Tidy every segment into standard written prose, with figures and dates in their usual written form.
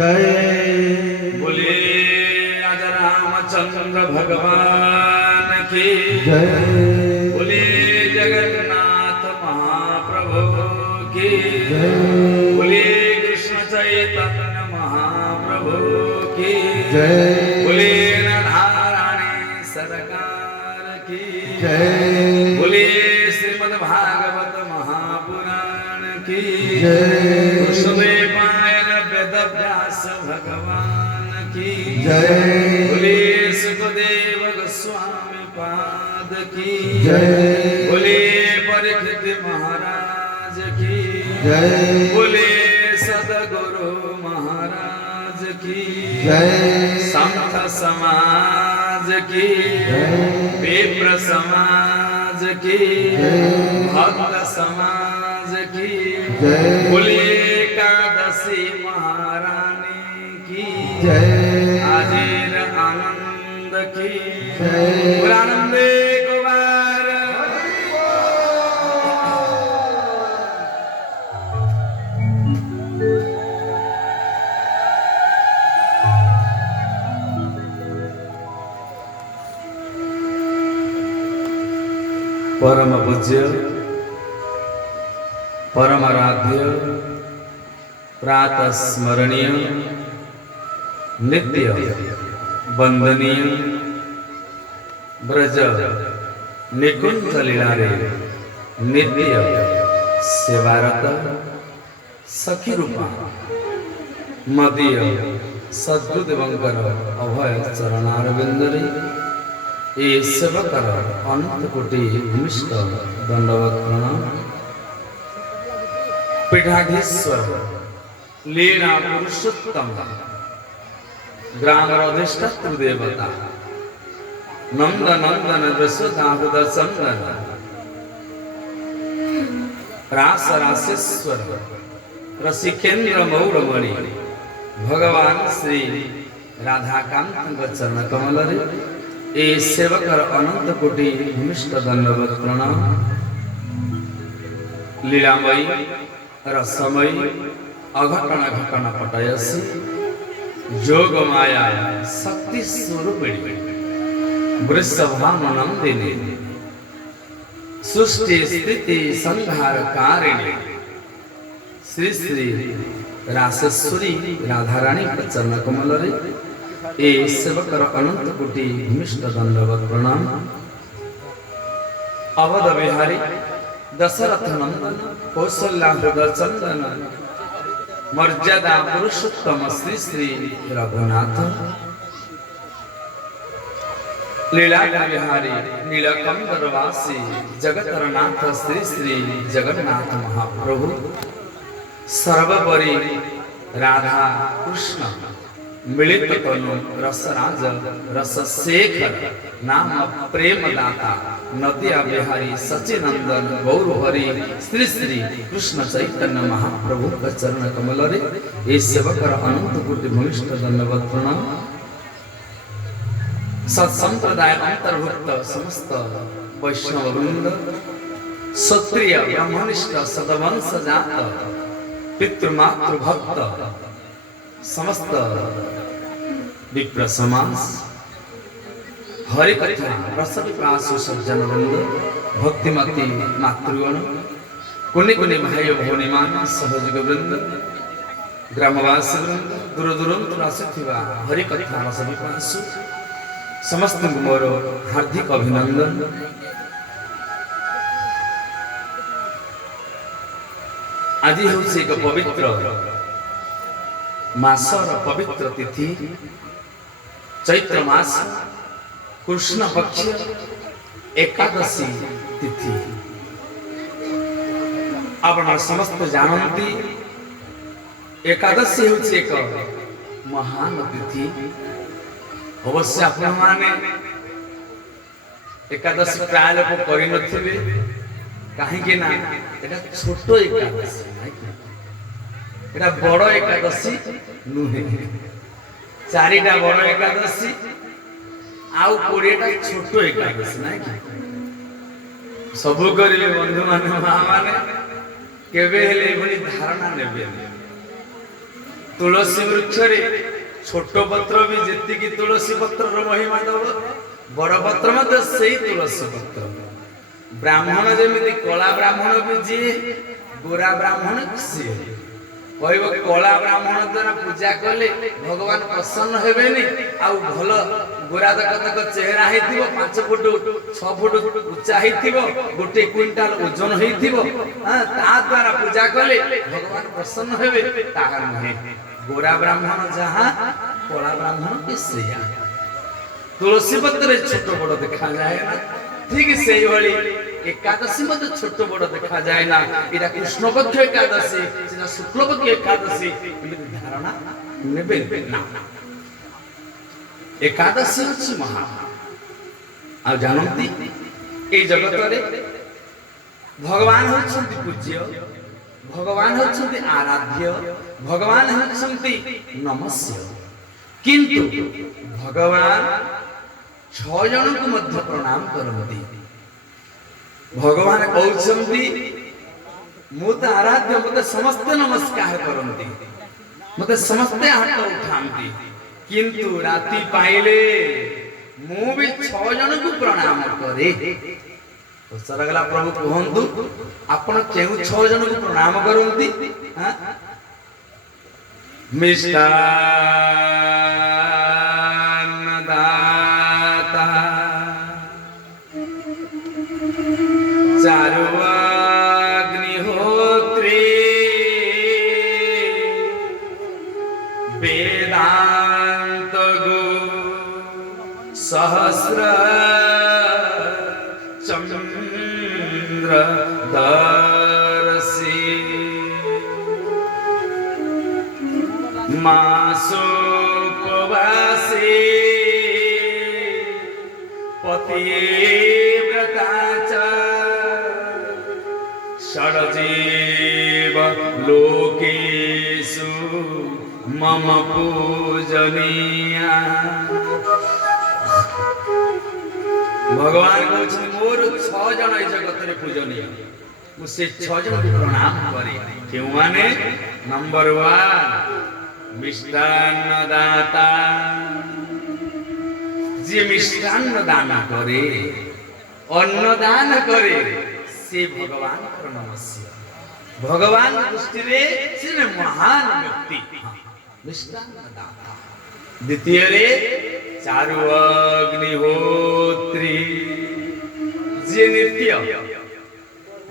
जय बोले आज रामचंद्र भगवान की जय बोले जगन्नाथ महाप्रभु की जय बोले कृष्ण चैतन्य महाप्रभु की जय बोले राधारानी सरकार की जय बोले श्रीमद् भागवत महापुराण की जय कृष्णदेवायन वेदव्यास भगवान की जय बोले सुखदेव गोस्वामी पाद की जय बोले परीक्षित महाराज की जय बोले सदगुरु महाराज की जय संत समाज की विप्र समाज की भक्त समाज की बोले एकादशी महारानी की जय हाजिर आनंद की जय पुरानंदे कुमार परम पूज्य परम आराध्य प्रातः स्मरणीय नित्य वंदनीय ब्रज निकुंज लीलारे नित्य सेवारत सखी रूपा मदीय सद्गुरुदेवंकर अभय चरणारविंदरे ए सेवकर अनंत कोटि भूमिष्ठ दंडवत प्रणाम। पीठाधीश्वर लीला पुरुषोत्तम ग्राम अधिष्ठातृ देवता नंद नंदन यशोदाहुद चंदन रास रासेश्वर रसिकेन्द्र मौरमणि भगवान श्री राधाकांत चरण कमल ए सेवकर अनंत कोटि भूमिष्ठ दंडवत प्रणाम। लीलामयी रसमयी अघटन घटन पटयसी जोग माया शक्ति स्वरूपिणी वृषभानंदिनी सृष्टि स्थिति संहार कारिणी श्री श्री रासेश्वरी राधारानी चरण कमल ए सेवकर अनंत कोटि भूमिष्ठ दंडवत प्रणाम। अवध बिहारी दशरथ नंदन कौशल्याहृद चंदन मर्यादा पुरुषोत्तम श्री श्री रघुनाथ लीला बिहारी नीलकंदर वासी जगतरनाथ श्री श्री जगन्नाथ महाप्रभु सर्वपरि राधा कृष्ण मिलित तनु रसराज रसशेखर नाम प्रेमदाता नदिया बिहारी सचिनंदन गौरहरि श्री श्री कृष्ण चैतन्य महाप्रभु का चरण कमल रे ए सेवकर अनंत कोटि भूमिष्ठ दंडवत प्रणाम। सत्संप्रदाय अंतर्भुक्त समस्त वैष्णव वृंद क्षत्रिय ब्रह्मनिष्ठ सदवंश जात पितृमातृ भक्त समस्त विप्र समाज हरि कथा रसद प्रासु सज्जन वृंद भक्तिमती मातृगण कुनि कुनि भाई भौनी मान सहयोग वृंद ग्रामवासी वृंद दूर दूरांतर आसिथिबा हरि कथा रसद प्रासु समस्त मोर हार्दिक अभिनंदन। आज हूँ एक पवित्र मासर पवित्र तिथि चैत्र मास कृष्ण पक्ष एकादशी तिथि आपण समस्त जानती एकादशी हूँ एक महान तिथि अवश्य आपण माने एकादशी प्राय लोक कर कहीं ना एटा छोट एकादशी एटा बड़ एकादशी नुहे चारिटा बड़ एकादशी आउ 20टा छोट एकादशी ना कि सबु करिले बंधु माने मां माने केबे हेले भली धारणा नेबे तुलसी वृक्ष रे छोट पत्र भी जेति की तुलसी पत्र रो महिमा दब बड़ पत्र मते सेही तुलसी पत्र ब्राह्मण जेमिति कला ब्राह्मण भी जी गोरा ब्राह्मण सी कहब कला ब्राह्मण द्वारा पूजा कले भगवान प्रसन्न हेबेनी आउ भल गोरा तक चेहरा हेतिबो 5 फुट 6 फुट उच्चा हेतिबो गोटे क्विंटाल ओजन हेतिबो ता द्वारा पूजा कले भगवान प्रसन्न हेबे ताहा नहे गोरा ब्राह्मण जहां कला ब्राह्मण भी सेया तुलसी पत्र छोट बड़ देखा जाए ना ठीक से भली एकादशी मध्य छोट बड़ देखा जाए ना एटा कृष्ण पक्ष एकादशी सेटा शुक्ल पक्ष एकादशी एमति धारणा नेबे ना एकादशी अछि महा आ जानंती ए जगत रे भगवान होछंती पूज्य भगवान होछंती आराध्य भगवान होछंती नमस्य किंतु भगवान 6 जन को मध्य प्रणाम करंती भगवान कहउछंती मुत आराध्य मते समस्त नमस्कार करंती मते समस्त हाथ उठांती किंतु राति पाइले मु भी 6 जन को प्रणाम करे तो सरगला प्रभु कहंतु आपण केउ 6 जन को प्रणाम करंती हां मिष्टान दाता चारुअग्निहोत्री वेदांत गो सहस्र चंद्र दर्शी मासोपवासी पतिव्रता च षड्जीव लोकेषु मम पूजनीया भगवान कहउछन मोर 6 जन ए जगत रे पूजनीय मु से 6 जन को प्रणाम करे केउ माने नंबर 1 मिष्टान्न दाता जे मिष्टान्न दान करे अन्न दान करे से भगवान को नमस्य भगवान दृष्टि रे से महान व्यक्ति मिष्टान्न दाता द्वितीय रे चारु अग्निहोत्री जे नित्य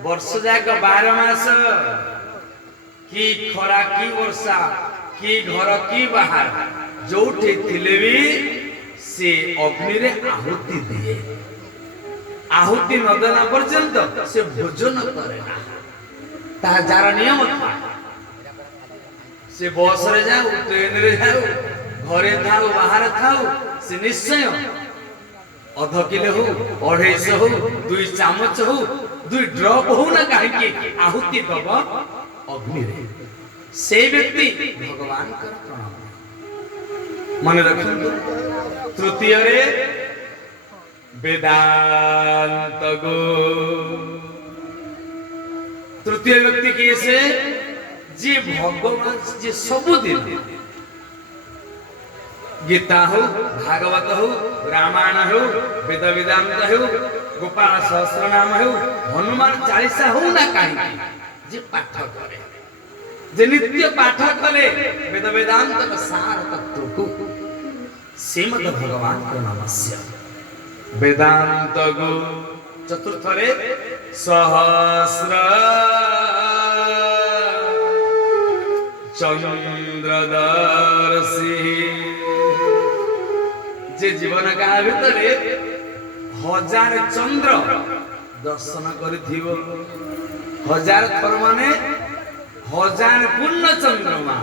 वर्ष जाक 12 मास की खरा की वर्षा की घर की बाहर जोठे थिले भी से अग्नि रे आहुति दिए आहुति न देना पर्यंत से भोजन करे ना ता जार नियम था से बस रे जाओ ट्रेन रे जाओ घरे थाओ बाहर थाओ से निश्चय अध किलो हो 250 हो 2 चामच हो 2 ड्रॉप हो ना काहे की आहुति दब अग्नि रे से व्यक्ति भगवान कर प्रणाम मन रखंतु तृतीय रे वेदांत गो तृतीय व्यक्ति किए से जे भगवान जे सबुदिन गीता हो भागवत हो रामायण हो वेद वेदांत हो गोपाल सहस्र नाम हो हनुमान चालीसा हो ना काहे जे पाठ करे जे नित्य पाठ करे वेद वेदांत का सार तत्व को श्रीमद् भगवान को नमस्य वेदांत गो चतुर्थ रे सहस्र चंद्रदर्शी जे जीवन का भितरे 1000 चंद्र दर्शन करिथिबो 1000 थर माने 1000 पूर्ण चंद्रमा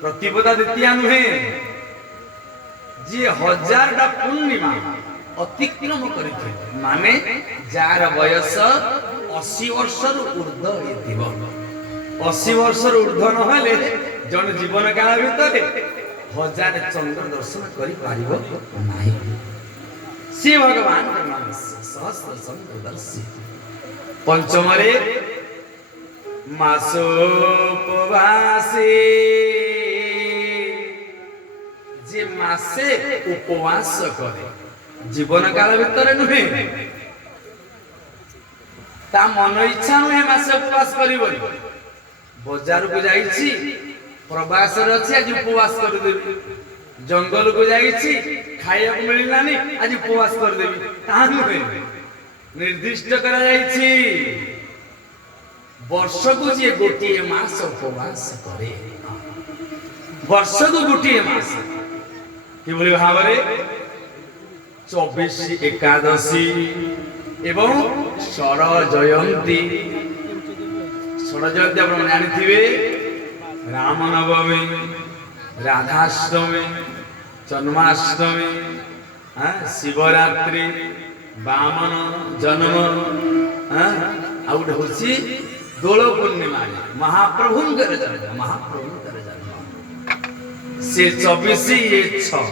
प्रतिपदा द्वितीया नुहे जे 1000 टा पूर्णिमा अतिक्रम करिथे माने जार वयस 80 वर्ष ऊर्ध्व हेतिबो 80 वर्ष ऊर्ध्व न हेले जन जीवन काल भितरे 1000 चंद्र दर्शन करि पारिबो नाही से भगवान के नाम सहस्र चंद्रदर्शी पंचम रे मासोपवासी जे मासे उपवास करे जीवन काल भितर नुहे ता मन इच्छा नुहे मासे उपवास करिबो बाजार को जाईछि प्रवास रे अछि आज उपवास कर देबी जंगल को जाईछि खाया को मिलिलानी आज उपवास कर देबी ता नुहे निर्दिष्ट करा जाईछि वर्ष को जे गोटिए मास उपवास करे वर्ष को गोटिए मास कि बोले भावरे 24 एकादशी एवं षड जयंती आप जानी राम नवमी, राधाष्टमी, जन्माष्टमी, शिवरात्रि, वामन जन्म, आ गोटे दोल पूर्णिमा महाप्रभुंकर जन्म, से 24 ये 6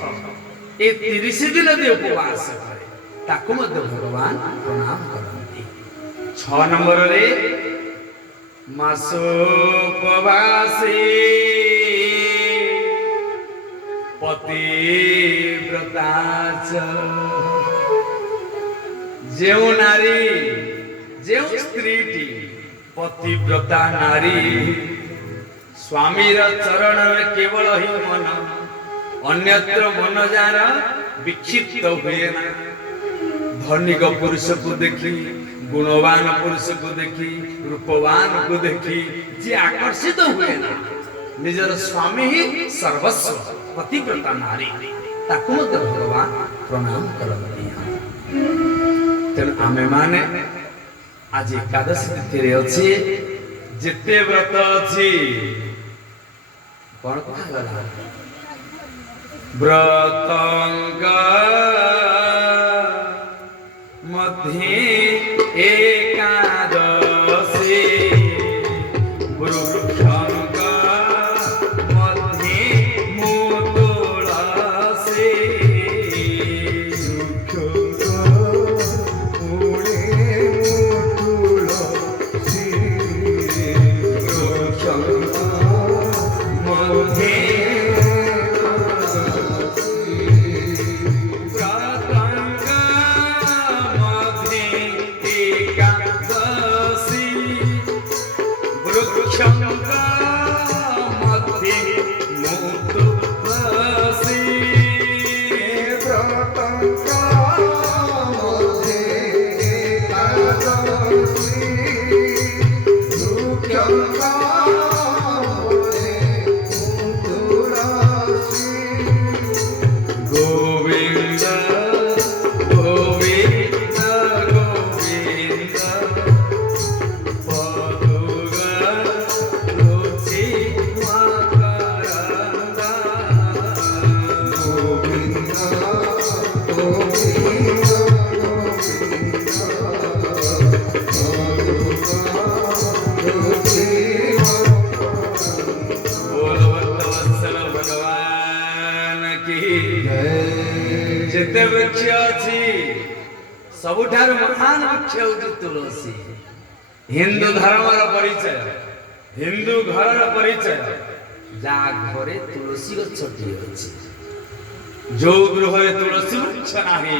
ये 30 दिन यदि उपवास करे ताको मध्य भगवान प्रणाम करती। 6 नंबर रे मासोपवासे पतिव्रता जेउ नारी जेउ स्त्रीटी पतिव्रता नारी स्वामी चरण में केवल ही मन अन्यत्र मन जार विक्षिप्त हुए ना। धनिक पुरुष को देखी, गुणवान पुरुष को देखी, रूपवान को देखी जे आकर्षित हुए ना, निजर स्वामी ही सर्वस्व पतिव्रता नारी ताकू मत भगवान प्रणाम करती। तेणु आमे माने आज एकादशी तिथि अच्छी जिते व्रत अच्छी कौन कहा व्रतंग मध्य एकादशी वृक्षंग मध्य मूलसी जिते वृक्ष अच्छी सबुठार महान वृक्ष होची तुलसी। हिंदू धर्म परिचय, हिंदू घर परिचय जा घरे तुलसी गछटी अछि, जो गृह तुलसी वृक्ष नाही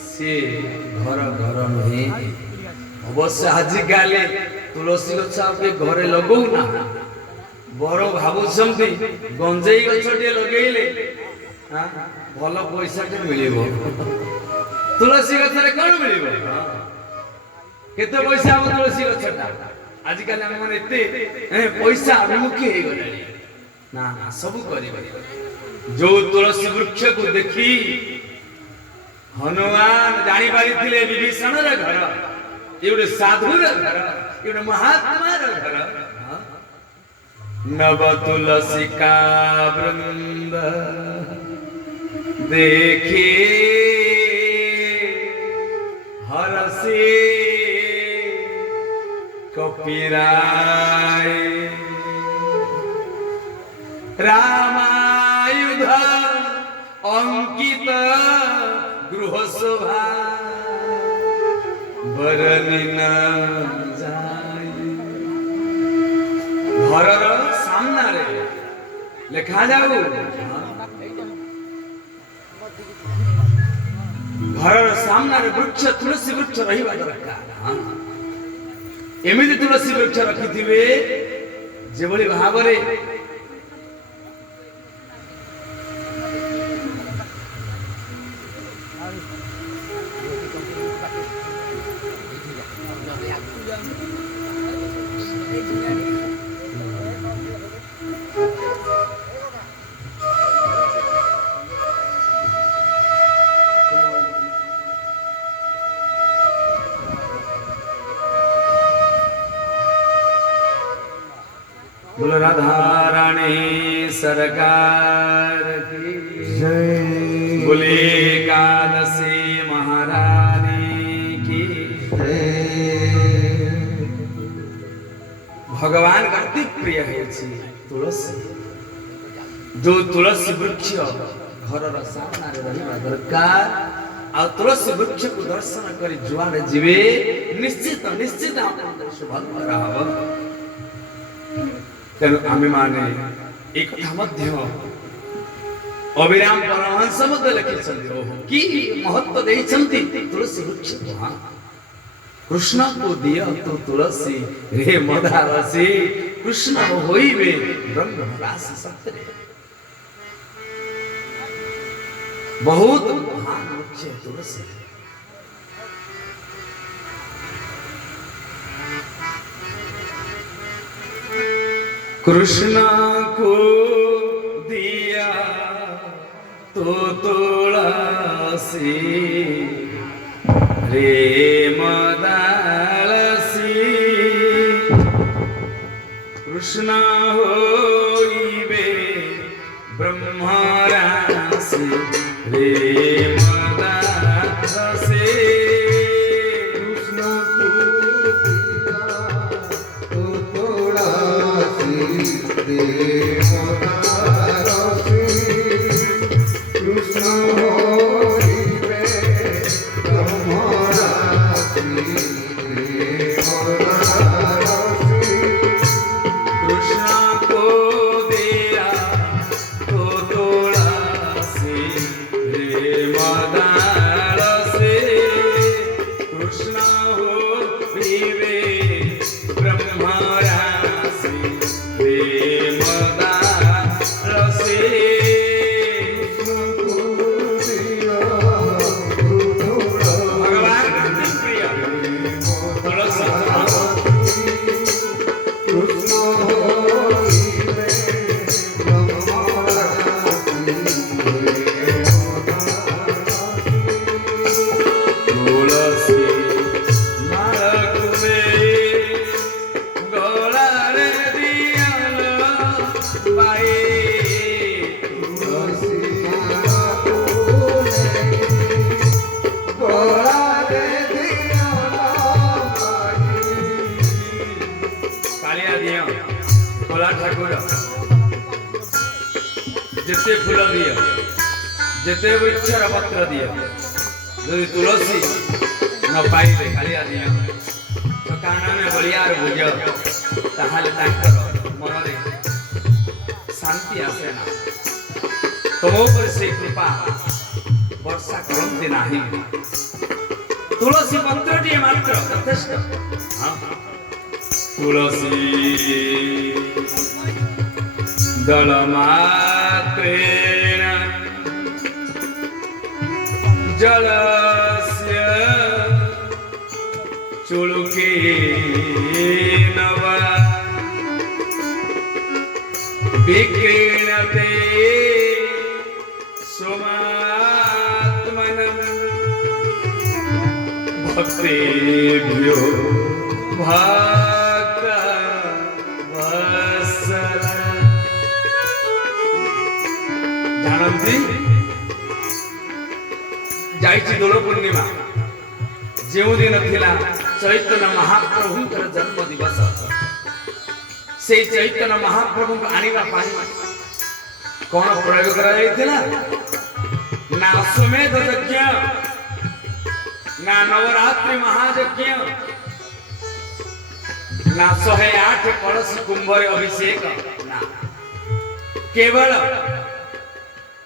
से घर घर नहीं। अवश्य आजिकाली तुलसी गछ आपे घरे लगौ ना, बर भाबुछंती गंजेई गछटी लगेइले भल पैसा मिलिबो। तुलसी गछरे कोन मिलिबो? केते पैसा हम तुलसी गछटा आजिकाली हम माने एते पैसा अभिमुखी हे गले ना ना सब करिबे। जो तुलसी वृक्ष को देखी हनुमान जानी पारिथिले विभीषण रे घर एउडे साधु रे घर एउडे महात्मा रे घर। नव तुलसी का वृंद देखी हरसी कपिराय रामायुध अंकित गृह शोभा बरनी न जाय। घर सामने लेखा जाऊ घर सामने वृक्ष तुलसी वृक्ष रहिबा दरकार। एमिति तुलसी वृक्ष रखिथिबे जेभଳି भाबरे बोल राधा रानी सरकार की जय। बोले एकादशी महारानी की जय। भगवान का अति प्रिय है तुलसी। जो तुलसी वृक्ष घर सामने रहा दरकार आ तुलसी वृक्ष को दर्शन करी जुआड़े जीवे निश्चित निश्चित सौभाग्य हब। तेणु आमे माने एक कथा मध्य अभिराम परमहंस मध्य लिखिछन्ति कि महत्व देइछन्ति तुलसी वृक्ष को। हाँ कृष्ण को दिया तो तुलसी रे मदारसी कृष्ण होइबे ब्रह्म राशि सत्य। बहुत महान वृक्ष है तुलसी। कृष्ण को दिया तो तुलसी रे मदालसी कृष्ण होइबे ब्रह्मराशि रे मदालसी कृष्ण को दिया तो तुलसी रे मदालसी कृष्ण होइबे ब्रह्मराशि रे मदालसी कृष्ण को दिया तो तुलसी रे मदालसी कृष्ण होइबे ब्रह्मराशि रे मदालसी भगवान अति प्रिय तुलसी। तुलसी मालकुले गलारे दियाल बाई कालिया दिया कोला ठाकुर जेते फूल दिया जेते वृक्षर पत्र दिया यदि तुलसी न पाइले कालिया दिया तो काना में बलियार भुज ताहाले तांकर मनरे शांति आसे ना तुम पर से कृपा वर्षा करते नाही। तुलसी पत्रटी मात्र यथेष्ट। हाँ तुलसी दलमात्रेण जलस्य चुलुकेन वा विकीर्णते स्वमात्मनं भक्तेभ्यो भक्त वत्सल। जानती जाइछि दोल पूर्णिमा जो दिन थिला चैतन्य महाप्रभुंकर जन्म दिवस से चैतन्य महाप्रभु आनिबा पाई कौन प्रयोग करा जाइथिला ना अश्वमेध यज्ञ ना नवरात्रि महायज्ञ ना 108 कलश कुंभरे अभिषेक ना केवल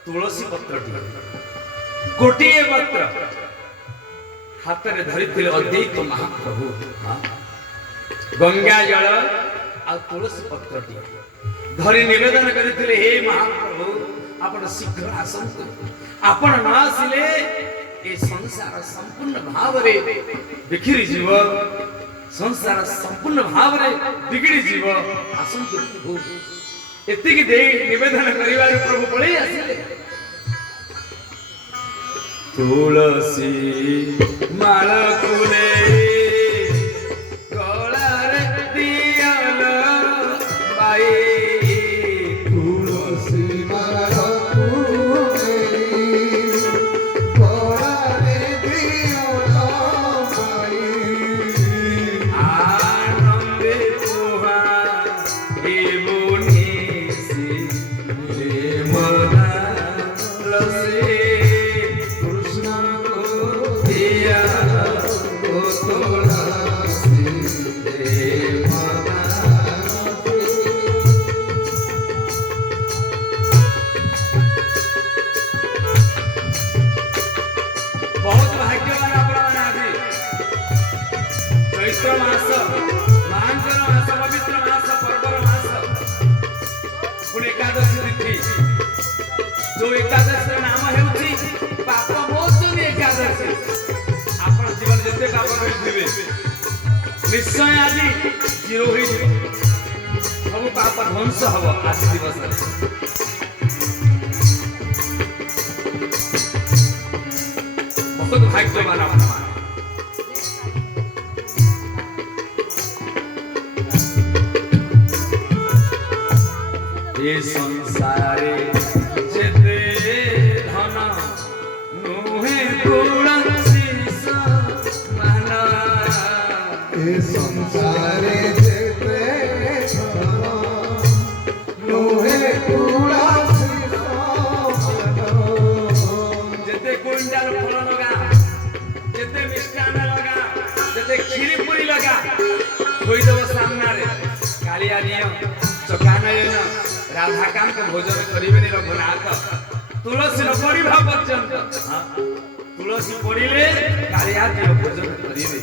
तुलसी पत्र गोटिए पत्र हाथ में धरी अद्वैत महाप्रभु। हाँ गंगा जल आ तुलसी पत्र धरी निवेदन करते हे महाप्रभु आपण शीघ्र आसतु आपण न आसिले ए संसार संपूर्ण भाव रे बिखरी जीव संसार संपूर्ण भाव रे बिगड़ी जीव आसतु प्रभु एतिकी दे निवेदन करिवार प्रभु पळै आसिले। तुलसी मालकुले गलारे दियाल बाई ପବିତ୍ର ମାସ ମାଙ୍କର ମାସ ପବିତ୍ର ମାସ ପର୍ବର ମାସ ପୁଣି ଏକାଦଶୀ ତିଥି ଯୋଉ ଏକାଦଶୀର ନାମ ହେଉଛି ପାପ ମୋଚନୀ ଏକାଦଶୀ। ଆପଣ ଜୀବନ ଯେତେ ପାପ କରିଥିବେ ନିଶ୍ଚୟ ଆଜି ଜିରୋ ହୋଇଯିବ, ସବୁ ପାପ ଧ୍ୱଂସ ହବ ଆଜି ଦିବସରେ। ବହୁତ ଭାଗ୍ୟବାନ ଆପଣମାନେ। ଏ ସଂସାରେ ଯେତେ ଧନ ନୁହେଁ ତୁଳସୀ ସମାନ। ଏ ସଂସାରେ ଯେତେ ଧନ ନୁହେଁ ତୁଳସୀ ସମାନ। ଯେତେ କୁଇଣ୍ଟାଲ ଫଳ ଲଗା, ଯେତେ ମିଷ୍ଟାନ୍ନ ଲଗା, ଯେତେ କ୍ଷୀରି ପୁରୀ ଲଗା ଥୋଇଦେବ ସାମ୍ନାରେ, କାଳିଆ ନିୟ ଚକାନୟନ ରାଧାକାନ୍ତ ଭୋଜନ କରିବେନି ରଘୁନାଥ ତୁଳସୀ ନ ପଡ଼ିବା ପର୍ଯ୍ୟନ୍ତ। ତୁଳସୀ ପଡ଼ିଲେ କାଳିଆ ନିୟ ଭୋଜନ କରିବେ।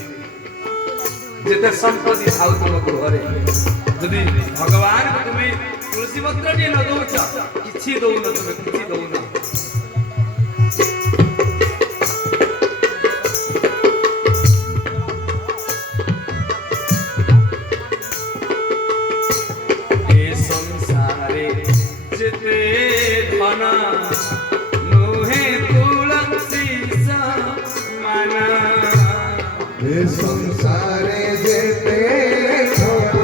ଯେତେ ସମ୍ପତ୍ତି ଥାଉ ତୁମ ଗୃହରେ, ଯଦି ଭଗବାନଙ୍କୁ ତୁମେ ତୁଳସୀ ପତ୍ରଟିଏ ନ ଦଉଛ, କିଛି ଦଉନ, ତୁମେ କିଛି ଦଉନ। যেতে ধন নুহে তুলসী সমান। এ সংসারে যেতে ধন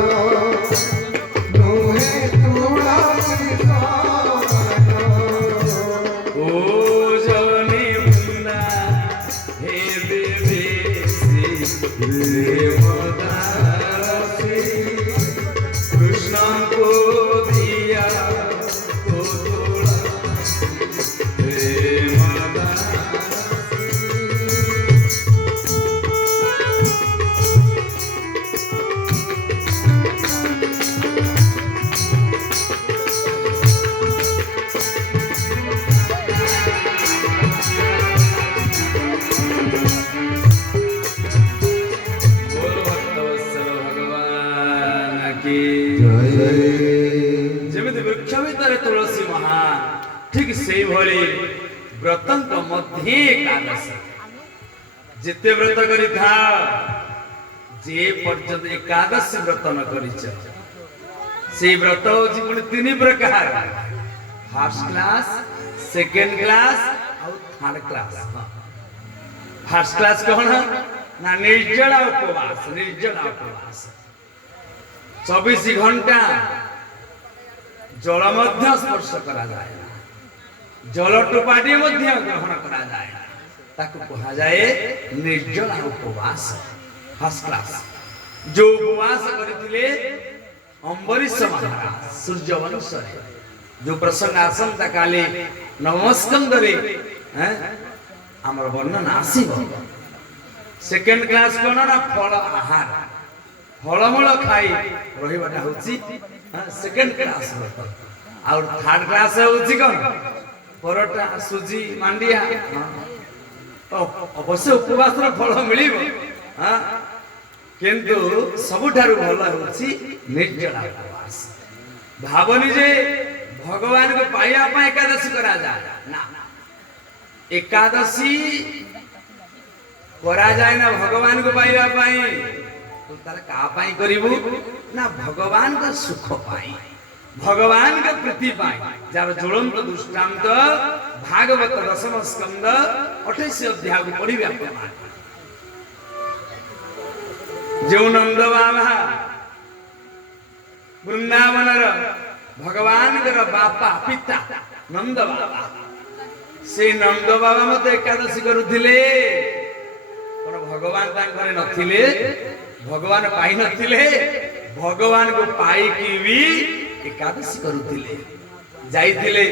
নহে তুলসী সমান। ও জনে মুন্না হে দেবে দেবদাসী কৃষ্ণ কো দিয়া ଯେମିତି ବୃକ୍ଷ ଭିତରେ ତୁଳସୀ ମହା, ଠିକ ସେଇଭଳି ବ୍ରତଙ୍କ ମଧ୍ୟ ଏକାଦଶୀ। ଯେତେ ବ୍ରତ କରିଥାଅ, ଯେ ପର୍ଯ୍ୟନ୍ତ ଏକାଦଶୀ ବ୍ରତ ନ କରିଛ, ସେଇ ବ୍ରତ ହଉଛି ପୁଣି ତିନି ପ୍ରକାର, ଫାର୍ଷ୍ଟ କ୍ଲାସ, ସେକେଣ୍ଡ କ୍ଲାସ ଆଉ ଥାର୍ଡ କ୍ଲାସ। ଫାର୍ଷ୍ଟ କ୍ଲାସ କଣ ନା ନିର୍ଜଳା ଉପବାସ। ନିର୍ଜଳା ଉପବାସ 24 ଘଣ୍ଟା ଜଳ ମଧ୍ୟ ସ୍ପର୍ଶ କରାଯାଏ ନା, ଜଳ ଟୋପାଟିଏ ମଧ୍ୟ ଗ୍ରହଣ କରାଯାଏ ନା, ତାକୁ କୁହାଯାଏ ନିର୍ଜଳା ଉପବାସ। ଫାର୍ଷ୍ଟ କ୍ଲାସ ଯୋଉ ଉପବାସ କରିଥିଲେ ଅମ୍ବରୀଶ ମହାରାଜ ସୂର୍ଯ୍ୟବଂଶରେ, ଯୋଉ ପ୍ରସଙ୍ଗ ଆସନ୍ତା କାଲି ନବମ ସ୍କନ୍ଧରେ ଆମର ବର୍ଣ୍ଣନା ଆସିବ। ସେକେଣ୍ଡ କ୍ଲାସ କଣ ନା ଫଳ ଆହାର, ଫଳମୂଳ ଖାଇ ରହିବାଟା ହଉଛି ସେକେଣ୍ଡ କ୍ଲାସ ବ୍ରତ। ଆଉ ଥାର୍ଡ କ୍ଲାସ ହଉଛି କଣ ପରଟା, ସୁଜି, ମାଣ୍ଡିଆ। ଅବଶ୍ୟ ଉପବାସର ଫଳ ମିଳିବ, କିନ୍ତୁ ସବୁଠାରୁ ଭଲ ହଉଛି ନିର୍ଜଳା ଉପବାସ। ଭାବନି ଯେ ଭଗବାନଙ୍କୁ ପାଇବା ପାଇଁ ଏକାଦଶୀ କରାଯାଏ ନା, ଏକାଦଶୀ କରାଯାଏ ନା ଭଗବାନଙ୍କୁ ପାଇବା ପାଇଁ। ତାହେଲେ କାହା ପାଇଁ କରିବୁ ନା ଭଗବାନଙ୍କ ସୁଖ ପାଇଁ, ଭଗବାନଙ୍କ ପ୍ରୀତି ପାଇଁ। ଯାହାର ଜ୍ୱଳନ୍ତ ଦୃଷ୍ଟାନ୍ତ ଭାଗବତ 10ମ ସ୍କନ୍ଧ 28 ଅଧ୍ୟାୟକୁ ପଢିବେ ଆପଣ। ଯେଉଁ ନନ୍ଦ ବାବା ବୃନ୍ଦାବନର ଭଗବାନଙ୍କର ବାପା ପିତା ନନ୍ଦ ବାବା, ସେଇ ନନ୍ଦ ବାବା ମଧ୍ୟ ଏକାଦଶୀ କରୁଥିଲେ। କଣ ଭଗବାନ ତାଙ୍କ ଘରେ ନଥିଲେ? ଭଗବାନ ପାଇ ନଥିଲେ? ଭଗବାନଙ୍କୁ ପାଇକି ବି ଏକାଦଶୀ କରୁଥିଲେ। ଯାଇଥିଲେ